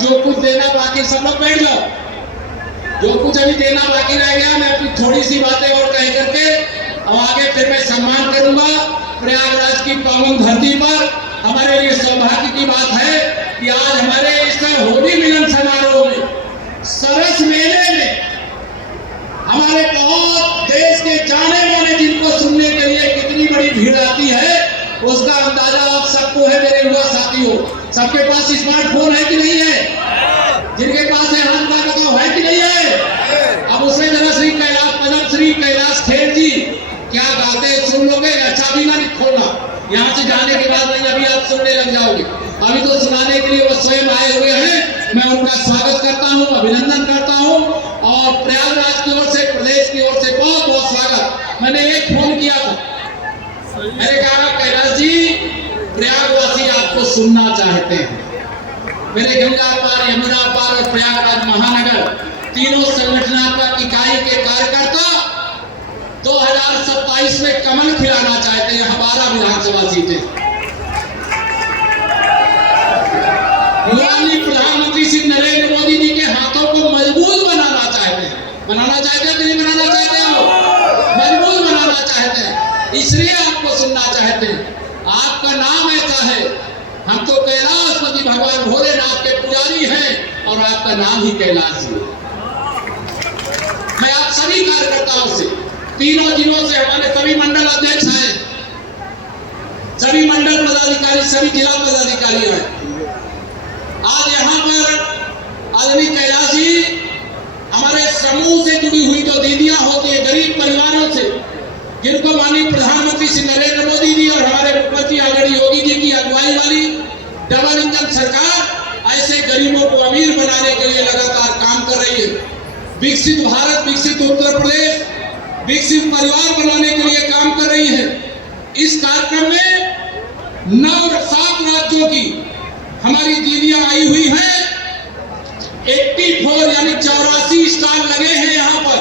जो कुछ देना बाकी, सब लोग बैठ जाओ। जो कुछ अभी देना बाकी रह गया, मैं अपनी थोड़ी सी बातें और कह करके अब आगे फिर मैं सम्मान करूंगा। प्रयागराज की पावन धरती पर हमारे लिए सौभाग्य की बात है कि आज हमारे इस होली मिलन समारोह में, सरस मेले में हमारे बहुत देश के जाने माने जिनको सुनने के लिए कितनी बड़ी भीड़ आती है, उसका अंदाजा आप सबको है मेरे युवा साथियों। सबके पास स्मार्टफोन है कि नहीं है? जिनके पास है हाथ में बताओ, है कि नहीं है? अब उसमें जरा श्री कैलाश पदम श्री कैलाश खेर जी क्या गाते सुन लोगे? अच्छा भी ना खोलना, यहाँ से जाने के बाद नहीं, अभी आप सुनने लग जाओगे। अभी तो सुनाने के लिए वो स्वयं आए हुए हैं। मैं उनका स्वागत करता हूँ, अभिनंदन करता हूँ और प्रयागराज की ओर से, प्रदेश की ओर से बहुत बहुत स्वागत। मैंने एक फोन किया था, मैंने कहा कैलाश जी प्रयागवासी आपको सुनना चाहते हैं। मेरे गंगा पार, यमुना पार और प्रयागराज महानगर तीनों संगठनात्मक इकाई के कार्यकर्ता 2027 में कमल खिलाना चाहते हैं। 12 विधानसभा सीटें प्रधानमंत्री श्री नरेंद्र मोदी जी के हाथों को मजबूत बनाना चाहते हैं। बनाना चाहते हैं कि नहीं बनाना चाहते हो? मजबूत बनाना चाहते हैं, इसलिए आपको सुनना चाहते हैं। आपका नाम ऐसा है, हम तो कैलाशपति भगवान भोलेनाथ के पुजारी हैं और आपका नाम ही कैलाश है। मैं आप सभी कार्यकर्ताओं से, तीनों जिलों से हमारे सभी मंडल अध्यक्ष हैं, सभी मंडल पदाधिकारी, सभी जिला पदाधिकारी हैं। आज यहाँ पर आदरणीय कैलाश जी हमारे समूह से जुड़ी हुई जो दीदियां होती है, गरीब परिवारों से, जिनको माननीय प्रधानमंत्री श्री नरेंद्र मोदी जी और हमारे मुख्यमंत्री आदरणीय योगी जी की अगुवाई वाली डबल इंजन सरकार ऐसे गरीबों को अमीर बनाने के लिए लगातार काम कर रही है। विकसित भारत, विकसित उत्तर प्रदेश, विकसित परिवार बनाने के लिए काम कर रही है। इस कार्यक्रम में 7 राज्यों की हमारी दीदियां आई हुई हैं। 84 यानी 84 स्टॉल लगे हैं यहाँ पर।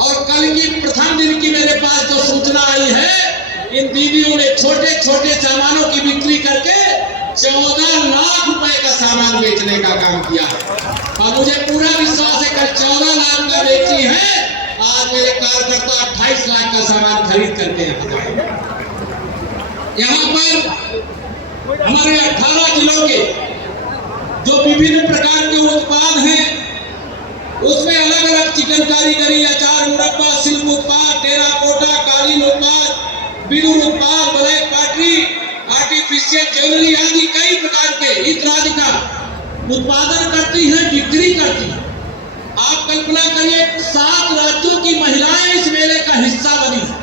और कल की प्रथम दिन की मेरे पास जो सूचना आई है, इन दीदियों ने छोटे छोटे सामानों की बिक्री करके 14 लाख रुपए का सामान बेचने का काम किया है। और मुझे पूरा विश्वास है कल 14 लाख का बेची है, आज मेरे कार्यकर्ता 28 लाख का सामान खरीद करके यहाँ पर हमारे 18 जिलों के जो विभिन्न प्रकार के उत्पाद हैं, उसमें अलग अलग चिकन कारीगरी, अचार, मुरब्बा, शिल्प उत्पाद, टेराकोटा, कालीन उत्पाद, विदुर उत्पाद, ब्लैक पाटरी, आर्टिफिशियल ज्वेलरी आदि कई प्रकार के इत्यादि का उत्पादन करती है, बिक्री करती है। आप कल्पना करिए 7 राज्यों की महिलाएं इस मेले का हिस्सा बनी है।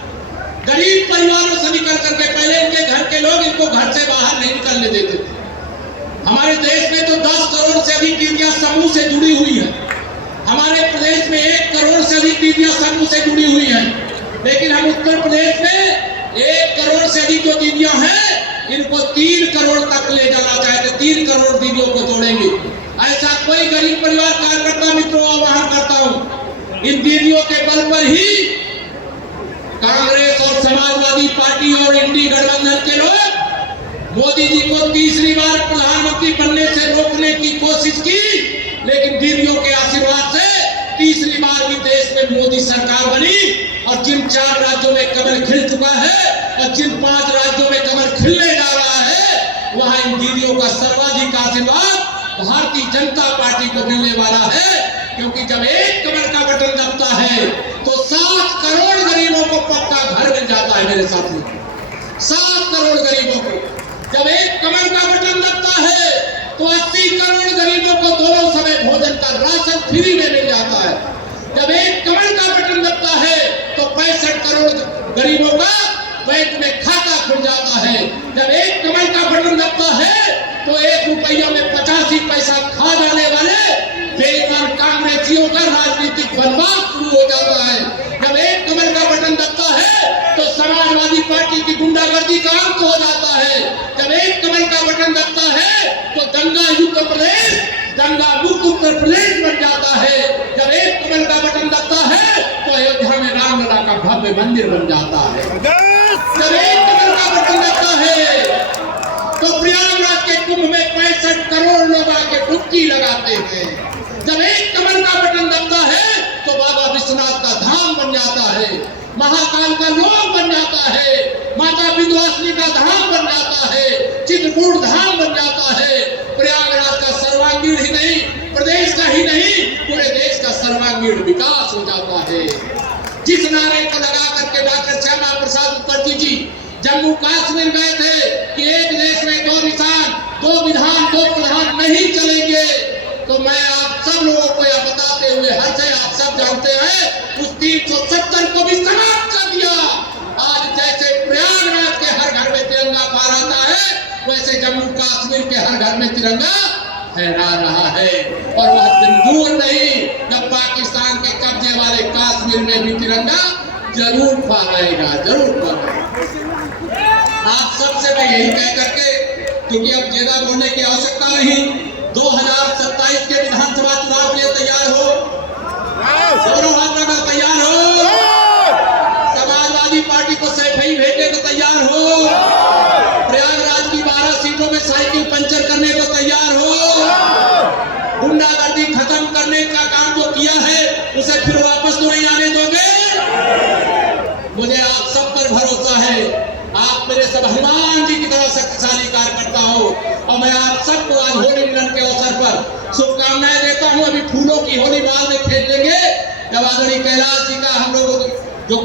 गरीब परिवारों से निकल करके, पहले इनके घर के लोग इनको घर से बाहर नहीं निकलने देते थे। हमारे देश में तो 10 करोड़ से अधिक दीदियां समूह से जुड़ी हुई है। हमारे प्रदेश में 1 करोड़ से अधिक दीदियां समूह से जुड़ी हुई हैं। लेकिन हम उत्तर प्रदेश में 1 करोड़ से अधिक जो दीदियां हैं, इनको 3 करोड़ तक ले जाना चाहते। 3 करोड़ दीदियों को जोड़ेंगे। ऐसा कोई गरीब परिवार कार्यकर्ता मित्रों आह्वान करता हूं, इन दीदियों के बल पर ही कांग्रेस और समाजवादी पार्टी और इंडी गठबंधन के लोग मोदी जी को तीसरी बार प्रधानमंत्री बनने से रोकने की कोशिश की। लेकिन दीदियों के आशीर्वाद से तीसरी बार भी देश में मोदी सरकार बनी। और जिन 4 राज्यों में कमल खिल चुका है और जिन 5 राज्यों में कमल खिलने जा रहा है, वहां इन दीदियों का सर्वाधिक आशीर्वाद भारतीय जनता पार्टी को मिलने वाला है। क्योंकि जब एक कमल का बटन दबता है तो 7 करोड़ गरीबों को पक्का घर मिल जाता है। मेरे साथियों, 7 करोड़ गरीबों को जब एक कमल का बटन दबता है तो 80 करोड़ गरीबों को दोनों समय भोजन का राशन फ्री में मिल जाता है। जब एक कमल का बटन दबता है तो 65 करोड़ गरीबों का बैंक में खाता खुल जाता है। जब एक कमल का बटन दबता है तो 1 रुपया में 85 पैसा खा जाने वाले बेईमान कांग्रेसियों का राजनीतिक बनवास शुरू हो जाता है। जब एक कमल का बटन दबता है तो समाजवादी पार्टी की गुंडागर्दी का अंत हो जाता है। जब एक कमल का बटन दबता है तो दंगा युक्त प्रदेश, दंगा मुक्त उत्तर प्रदेश बन जाता है। जब एक कमल का बटन दबता है तो अयोध्या में रामलला का भव्य मंदिर बन जाता है। जब एक कमल का बटन दबता है तो प्रयागराज के कुंभ में 65 करोड़ लोग आके डुबकी लगाते हैं। जब एक कमल का बटन दबता है तो बाबा विश्वनाथ का धाम बन जाता है, महाकाल का लोक बन जाता है, माता विंध्यवासिनी का धाम बन जाता है, चित्रकूट धाम बन जाता है। प्रयागराज का सर्वांगीण ही नहीं, प्रदेश का ही नहीं, पूरे देश का सर्वांगीण विकास हो जाता है। जिस नारे को लगा करके डॉक्टर श्यामा प्रसाद मुखर्जी जी जम्मू कश्मीर गए थे कि एक देश में 2 निशान, 2 विधान, 2 प्रधान नहीं चलेंगे, तो मैं आप सब लोगों को यह बताते हुए हर से आप सब जानते हैं उस 370 को भी समाप्त कर दिया। आज जैसे प्रयागराज के हर घर में तिरंगा फहराता है, वैसे जम्मू कश्मीर के हर घर में तिरंगा फहरा रहा है। और वह दिन दूर नहीं जब पाकिस्तान के कब्जे वाले कश्मीर में भी तिरंगा जरूर फहराएगा, जरूर फहराएगा। आप सबसे मैं यही कह करके, क्योंकि अब ज्यादा बोलने की आवश्यकता नहीं, 2027 के विधानसभा चुनाव के लिए तैयार हो, दोनों हाथ में तैयार हो, समाजवादी पार्टी को सैफई भेजने को तैयार हो, प्रयागराज की 12 सीटों में साइकिल पंचर करने को तैयार हो, गुंडागर्दी खत्म करने का काम जो किया है उसे फिर वापस तो नहीं आने दोगे। मुझे आप सब पर भरोसा है, आप मेरे सब हनुमान जी की तरह शक्तिशाली कार्यकर्ता हो, और मैं आप सबको आज होली मिलन के अवसर पर शुभकामनाएं देता हूं। अभी फूलों की होली बाद में खेल लेंगे, जब आदरणीय कैलाश जी का हम लोग जो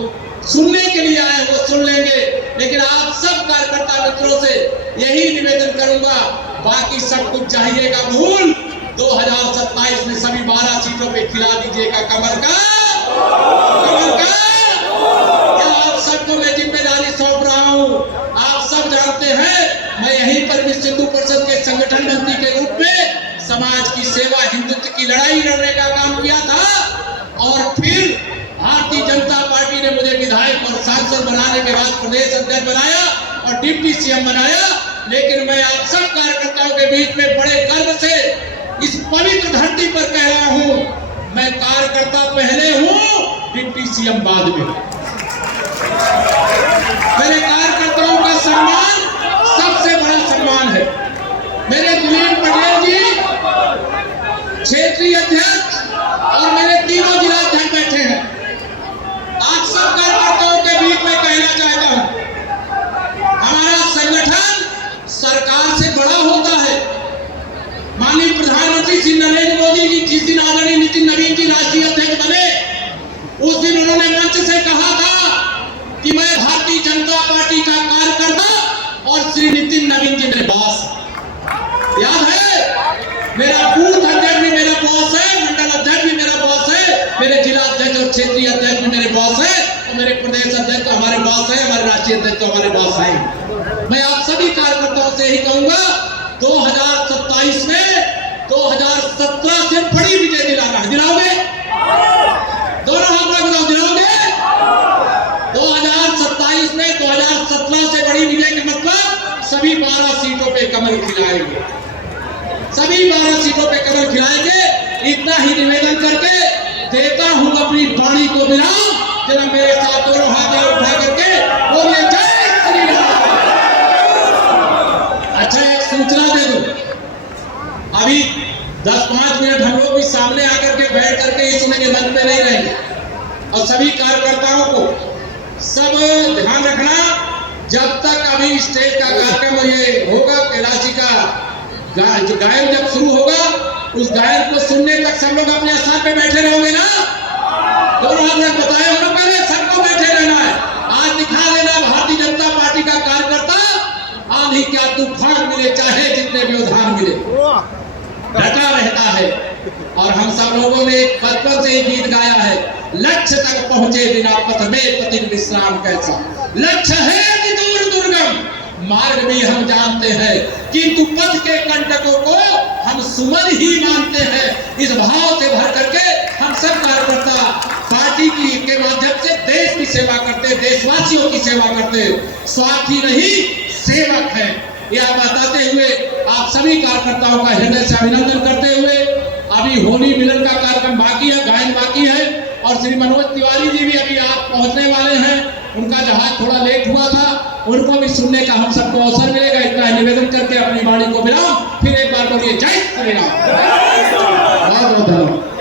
सुनने के लिए आए वो सुन लेंगे। लेकिन आप सब कार्यकर्ता मित्रों से यही निवेदन करूंगा, बाकी सब कुछ चाहिएगा भूल, 2027 में सभी 12 सीटों पे खिला दीजिएगा कमर का। आप सबको मैं जिम्मेदारी सौंप रहा हूं। आप सब जानते हैं मैं यहीं पर भी सिंधु परिषद के संगठन मंत्री के रूप में समाज की सेवा, हिंदुत्व की लड़ाई लड़ने का काम किया था, और फिर भारतीय जनता पार्टी ने मुझे विधायक और सांसद बनाने के बाद प्रदेश अध्यक्ष बनाया और डिप्टी सीएम बनाया। लेकिन मैं आप सब कार्यकर्ताओं के बीच में बड़े गर्व से इस पवित्र धरती पर कह रहा हूं, मैं कार्यकर्ता पहले हूं, डिप्टी सीएम बाद में। मेरे कार्यकर्ताओं का सम्मान सबसे बड़ा सम्मान है। मेरे दिलीप पटेल जी क्षेत्रीय अध्यक्ष और मेरे तीनों जिला अध्यक्ष बैठे हैं। आप सब कार्यकर्ताओं के बीच में कहना चाहता हूं, हमारा संगठन सरकार से बड़ा होता है। माननीय प्रधानमंत्री श्री नरेंद्र मोदी जी जिस दिन आदरणीय नितिन नवीन जी राष्ट्रीय अध्यक्ष बने, उस दिन उन्होंने मंच से कहा था कि मैं भारतीय जनता पार्टी का कार्यकर्ता और श्री नितिन नवीन जी मेरे बॉस। याद है, मेरा बूथ अध्यक्ष भी मेरा बॉस है, मंडल अध्यक्ष भी मेरा बॉस है, मेरे जिला अध्यक्ष और क्षेत्रीय अध्यक्ष भी मेरे बॉस है, और मेरे प्रदेश अध्यक्ष तो हमारे बॉस है, हमारे राष्ट्रीय अध्यक्ष तो हमारे बॉस है। मैं आप सभी कार्यकर्ताओं से यही कहूंगा, 2027 में 2017 से बड़ी विजय दिलाना है। दिलाओगे? दोनों हाथ में बताओ, दिलाओगे? 2027 में 2017 से बड़ी विजय के मतलब सभी 12 सीटों पे कमल खिलाएंगे, सभी 12 सीटों पे कमल खिलाएंगे। इतना ही निवेदन करके देता हूं अपनी वाणी को विराम। जरा मेरे साथ दोनों हाथ उठा करके बोलिए जय श्री राम। अच्छा, एक सूचना दे दूं, अभी 10-5 मिनट हम लोग भी सामने आकर के बैठ करके इस समय के मंच में नहीं रहेंगे, और सभी कार्यकर्ताओं को सब ध्यान रखना, जब तक अभी स्टेज का कार्यक्रम ये होगा, कैलाश जी का गायन जब शुरू होगा, उस गायन को सुनने तक सब लोग अपने स्थान पे बैठे रहोगे ना। दोनों हाथ में बताए हम लोग पहले सबको बैठे रहना है। आज दिखा देना भारतीय जनता पार्टी का कार्यकर्ता आंधी क्या तूफान मिले, चाहे जितने भी उधार मिले, डटा रहता है। और हम सब लोगों ने बचपन से ही गीत गाया है, लक्ष्य तक पहुंचे बिना पथ में पति विश्राम कैसा, लक्ष्य है दूर दुर्गम मार्ग भी हम जानते हैं, किंतु पथ के कंटकों को हम सुमन ही मानते हैं। इस भाव से भर करके हम सब कार्यकर्ता पार्टी की के माध्यम से देश की सेवा करते, देशवासियों की सेवा करते, स्वार्थी नहीं सेवक है। यह बताते हुए आप सभी कार्यकर्ताओं का हृदय से अभिनंदन करते हुए, अभी होली मिलन का कार्यक्रम बाकी है, गायन बाकी है, और श्री मनोज तिवारी जी भी अभी आप पहुंचने वाले हैं। उनका जहाज थोड़ा लेट हुआ था, उनको भी सुनने का हम सबको अवसर मिलेगा। इतना निवेदन करके अपनी वाणी को विराम। फिर एक बार बोलिए जय श्री राम। बहुत बहुत धन्यवाद।